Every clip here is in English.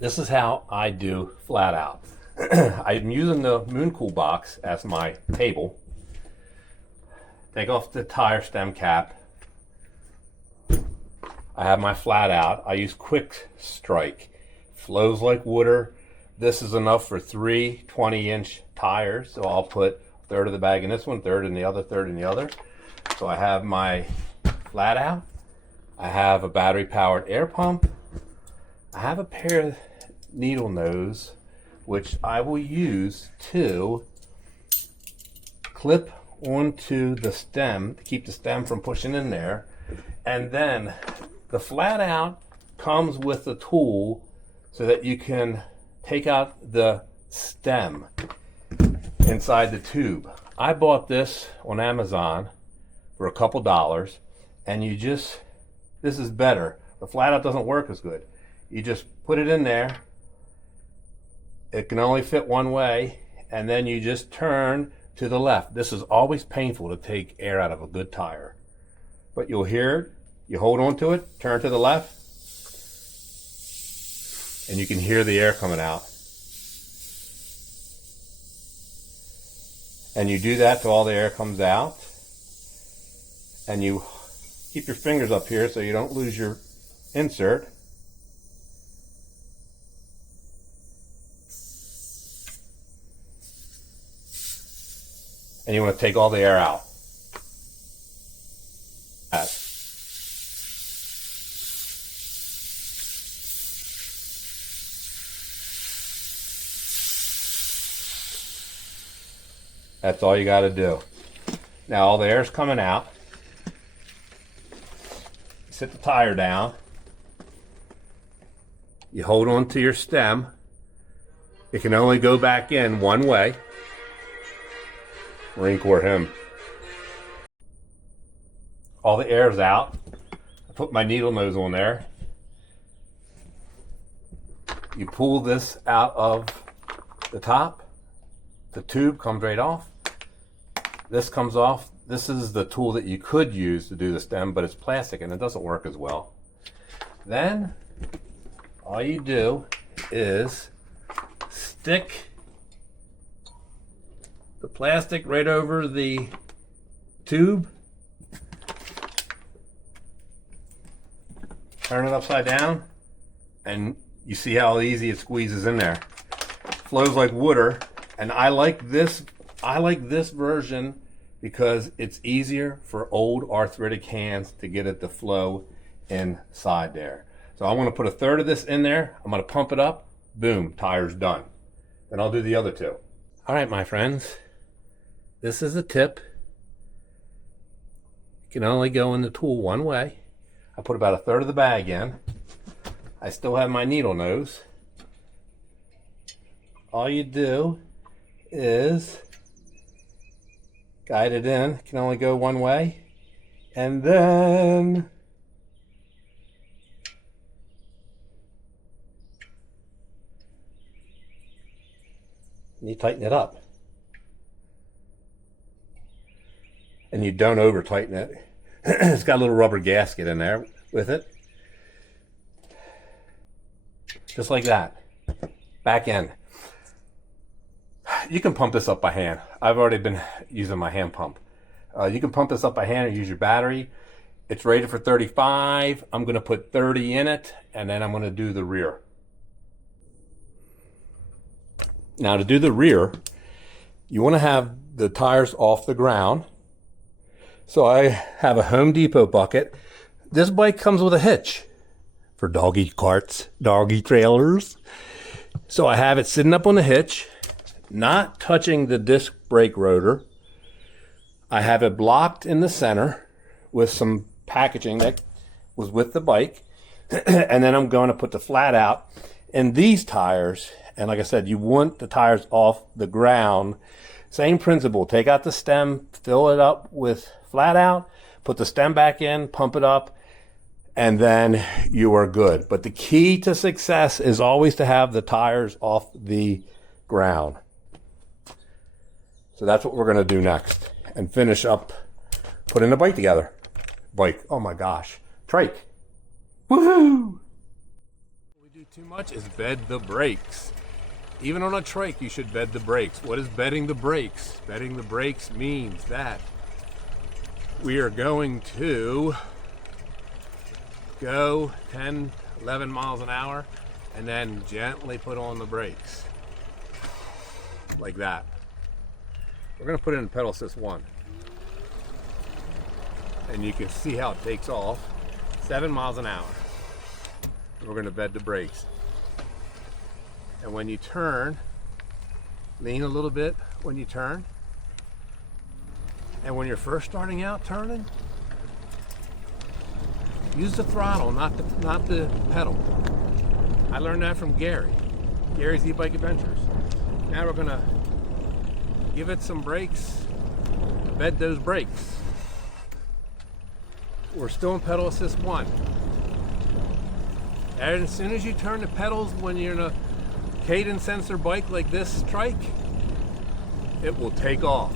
This is how I do flat out. I'm using the MOONCOOL box as my table. Take off the tire stem cap. I have my flat out. I use quick strike. Flows like water. This is enough for 3 20-inch tires. So I'll put a third of the bag in this one, third in the other, third in the other. So I have my flat out. I have a battery powered air pump. I have a pair of needle nose, which I will use to clip onto the stem to keep the stem from pushing in there. And then the flat out comes with a tool so that you can take out the stem inside the tube. I bought this on Amazon for a couple dollars, and this is better. The flat out doesn't work as good. You just put it in there. It can only fit one way, and then you just turn to the left. This is always painful to take air out of a good tire, but you'll hear it. You hold on to it, turn to the left, and you can hear the air coming out. And you do that till all the air comes out, and you keep your fingers up here so you don't lose your insert. And you want to take all the air out. That's all you got to do. Now all the air's coming out. Sit the tire down. You hold on to your stem. It can only go back in one way. Marine Corps him. All the air's out. I put my needle nose on there. You pull this out of the top. The tube comes right off. This comes off. This is the tool that you could use to do the stem, but it's plastic and it doesn't work as well. Then all you do is stick the plastic right over the tube, turn it upside down, and you see how easy it squeezes in there. Flows like water, and I like this version because it's easier for old arthritic hands to get it to flow inside there. So I want to put a third of this in there. I'm going to pump it up. Boom, tire's done. Then I'll do the other two. All right, my friends. This is a tip. You can only go in the tool one way. I put about a third of the bag in. I still have my needle nose. All you do is guide it in. It can only go one way. And then you tighten it up. And you don't over tighten it. It's got a little rubber gasket in there with it. Just like that. Back end. You can pump this up by hand. I've already been using my hand pump. You can pump this up by hand or use your battery. It's rated for 35. I'm going to put 30 in it, and then I'm going to do the rear. Now to do the rear, you want to have the tires off the ground. So I have a Home Depot bucket. This bike comes with a hitch for doggy carts, doggy trailers. So I have it sitting up on the hitch, not touching the disc brake rotor. I have it blocked in the center with some packaging that was with the bike. And then I'm going to put the flat out in these tires. And like I said, you want the tires off the ground. Same principle. Take out the stem, fill it up with flat out, put the stem back in, pump it up, and then you are good. But the key to success is always to have the tires off the ground. So that's what we're going to do next, and finish up putting the bike together. Bike, oh my gosh, trike. Woohoo! What we do too much is bed the brakes. Even on a trike, you should bed the brakes. What is bedding the brakes? Bedding the brakes means that we are going to go 10, 11 miles an hour and then gently put on the brakes. Like that. We're going to put it in pedal assist 1. And you can see how it takes off. 7 miles an hour. We're going to bed the brakes. And when you turn, lean a little bit when you turn. And when you're first starting out turning, use the throttle, not the pedal. I learned that from Gary. Gary's E-Bike Adventures. Now we're gonna give it some brakes, bed those brakes. We're still in pedal assist 1. And as soon as you turn the pedals when you're in a cadence sensor bike like this trike, it will take off.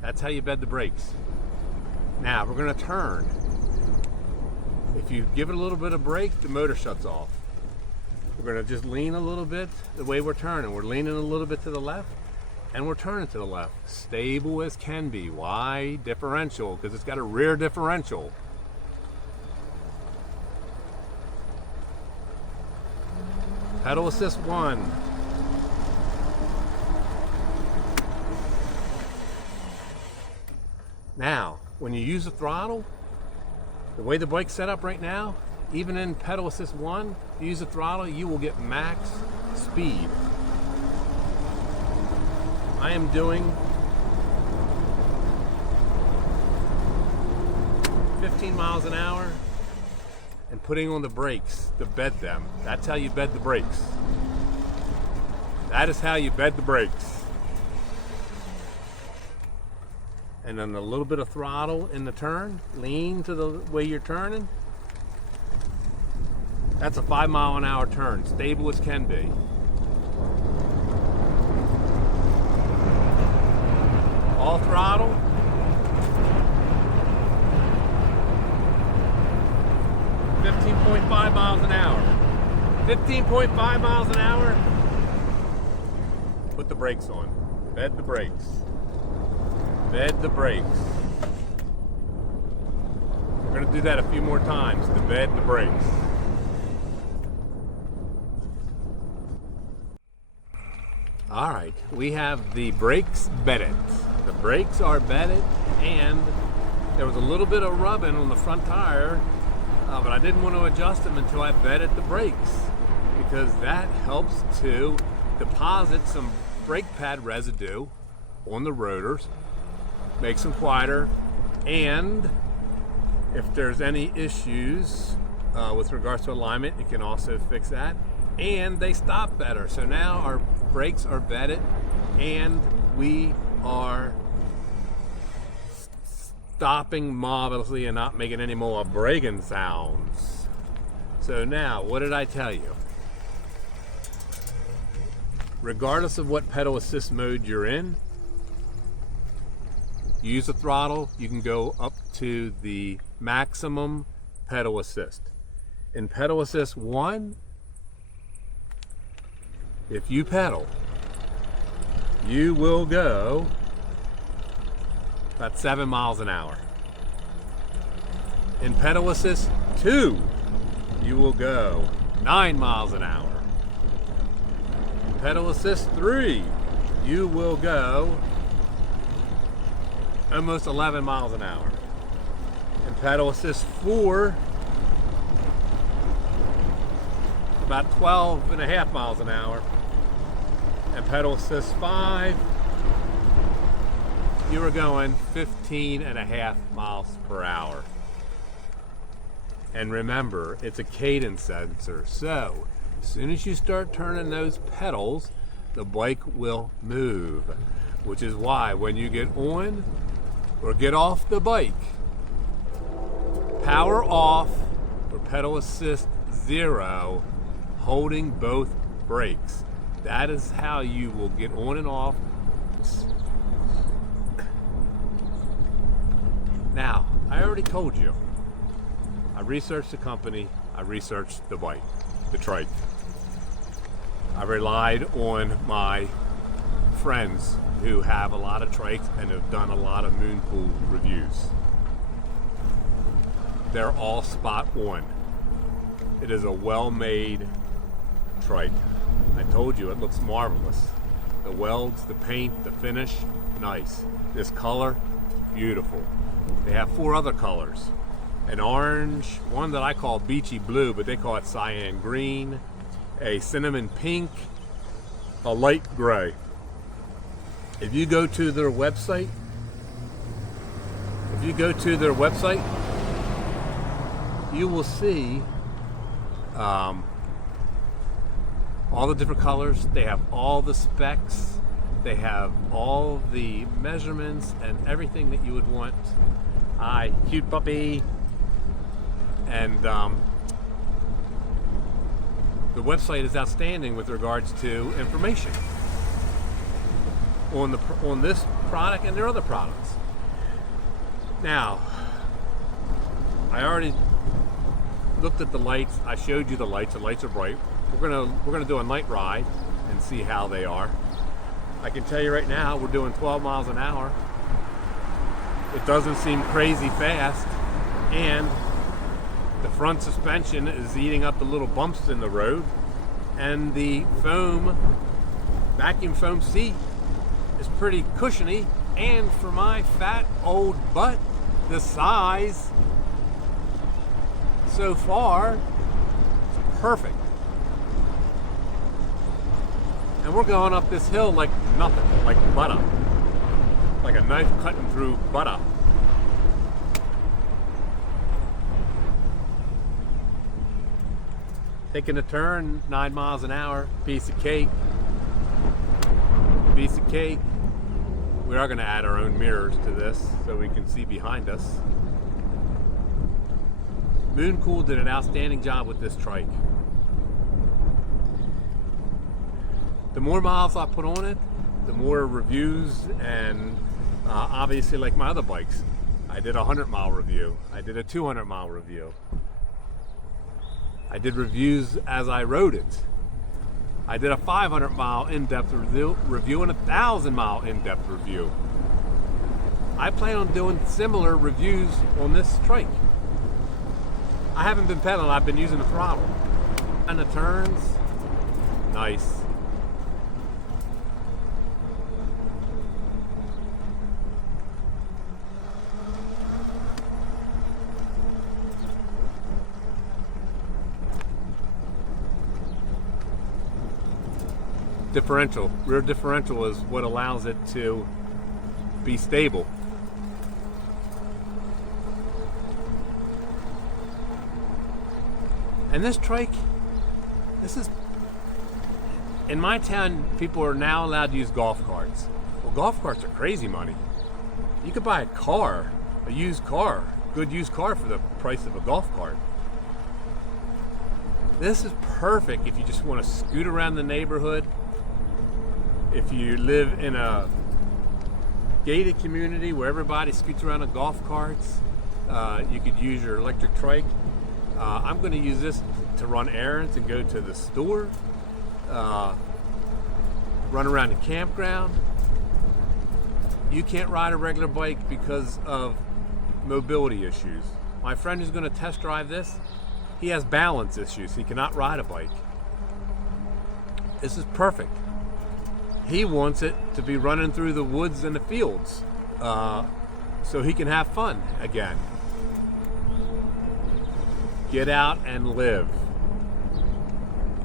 That's how you bed the brakes. Now we're going to turn. If you give it a little bit of brake, the motor shuts off. We're going to just lean a little bit the way we're turning. We're leaning a little bit to the left, and we're turning to the left. Stable as can be. Why? Differential, because it's got a rear differential. Pedal assist 1. Now, when you use the throttle, the way the bike's set up right now, even in pedal assist 1, you use the throttle, you will get max speed. I am doing 15 miles an hour and putting on the brakes to bed them. That's how you bed the brakes. That is how you bed the brakes. And then a little bit of throttle in the turn, lean to the way you're turning. That's a 5 mile an hour turn, stable as can be. All throttle. .5 miles an hour. 15.5 miles an hour. Put the brakes on. Bed the brakes. Bed the brakes. We're going to do that a few more times to bed the brakes. All right, we have the brakes bedded. The brakes are bedded, and there was a little bit of rubbing on the front tire, but I didn't want to adjust them until I bedded the brakes, because that helps to deposit some brake pad residue on the rotors, makes them quieter, and if there's any issues with regards to alignment, it can also fix that, and they stop better. So now our brakes are bedded, and we are stopping marvelously and not making any more braking sounds. So now, what did I tell you? Regardless of what pedal assist mode you're in, you use the throttle, you can go up to the maximum pedal assist. In pedal assist 1, if you pedal, you will go about 7 miles an hour. In pedal assist 2, you will go 9 miles an hour. In pedal assist 3, you will go almost 11 miles an hour. In pedal assist 4, about 12.5 miles an hour. And pedal assist 5, you are going 15.5 miles per hour. And remember, it's a cadence sensor, so as soon as you start turning those pedals, the bike will move, which is why when you get on or get off the bike, power off or pedal assist 0, holding both brakes. That is how you will get on and off. Now, I already told you, I researched the company, I researched the bike, the trike. I relied on my friends who have a lot of trikes and have done a lot of MOONCOOL reviews. They're all spot on. It is a well-made trike. I told you it looks marvelous. The welds, the paint, the finish, nice. This color, beautiful. They have 4 other colors. An orange, one that I call beachy blue, but they call it cyan green, a cinnamon pink, a light gray. If you go to their website, you will see all the different colors. They have all the specs. They have all the measurements and everything that you would want. Hi, cute puppy. And the website is outstanding with regards to information on this product and their other products. Now, I already looked at the lights. I showed you the lights. The lights are bright. We're gonna do a night ride and see how they are. I can tell you right now, we're doing 12 miles an hour. It doesn't seem crazy fast, and the front suspension is eating up the little bumps in the road, and the vacuum foam seat is pretty cushiony, and for my fat old butt, the size so far is perfect. And we're going up this hill like nothing, like butter, like a knife cutting through butter. Taking a turn, 9 miles an hour, piece of cake. Piece of cake. We are going to add our own mirrors to this so we can see behind us. MOONCOOL did an outstanding job with this trike. The more miles I put on it, the more reviews, and obviously like my other bikes, I did a 100-mile review. I did a 200-mile review. I did reviews as I rode it. I did a 500-mile in-depth review and a 1,000-mile in-depth review. I plan on doing similar reviews on this trike. I haven't been pedaling, I've been using the throttle. And the turns, nice. Differential, rear differential is what allows it to be stable. And this trike, this is, in my town, people are now allowed to use golf carts. Well, golf carts are crazy money. You could buy a car, a used car, good used car for the price of a golf cart. This is perfect if you just want to scoot around the neighborhood. If you live in a gated community where everybody scoots around in golf carts, you could use your electric trike. I'm going to use this to run errands and go to the store, run around the campground. You can't ride a regular bike because of mobility issues. My friend who's going to test drive this, he has balance issues. He cannot ride a bike. This is perfect. He wants it to be running through the woods and the fields so he can have fun again. Get out and live.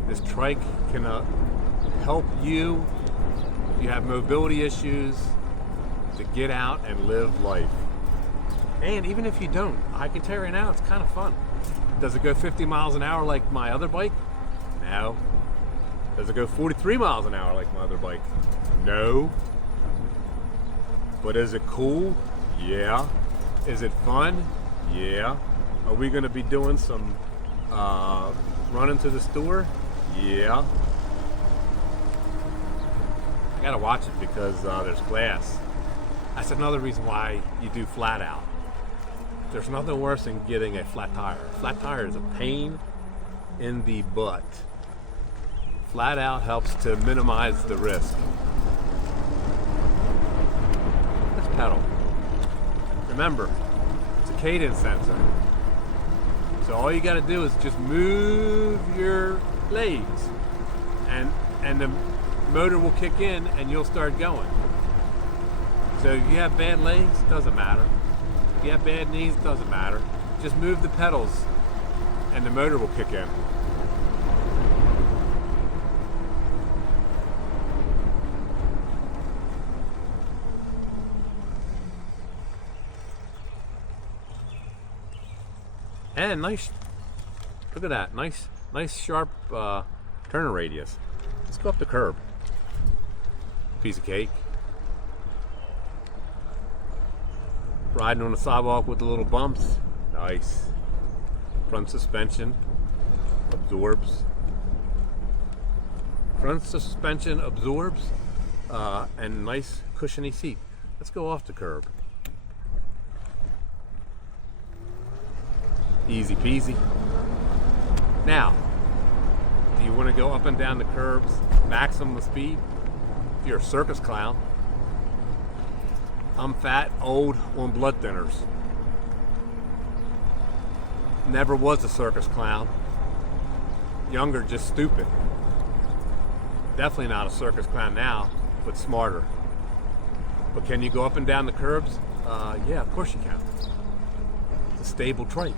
This trike can help you if you have mobility issues to get out and live life. And even if you don't, I can tell you right now, it's kind of fun. Does it go 50 miles an hour like my other bike? No. Does it go 43 miles an hour like my other bike? No. But is it cool? Yeah. Is it fun? Yeah. Are we going to be doing some running to the store? Yeah. I gotta watch it because there's glass. That's another reason why you do flat out. There's nothing worse than getting a flat tire. Flat tire is a pain in the butt. Flat out helps to minimize the risk. Let's pedal. Remember, it's a cadence sensor. So all you gotta do is just move your legs and the motor will kick in and you'll start going. So if you have bad legs, doesn't matter. If you have bad knees, doesn't matter. Just move the pedals and the motor will kick in. And nice, look at that, nice sharp turning radius. Let's go up the curb. Piece of cake. Riding on the sidewalk with the little bumps. Nice. Front suspension absorbs. Front suspension absorbs and nice cushiony seat. Let's go off the curb. Easy peasy. Now, do you want to go up and down the curbs, maximum speed? If you're a circus clown, I'm fat, old, on blood thinners. Never was a circus clown. Younger, just stupid. Definitely not a circus clown now, but smarter. But can you go up and down the curbs? Yeah, of course you can. It's a stable trike.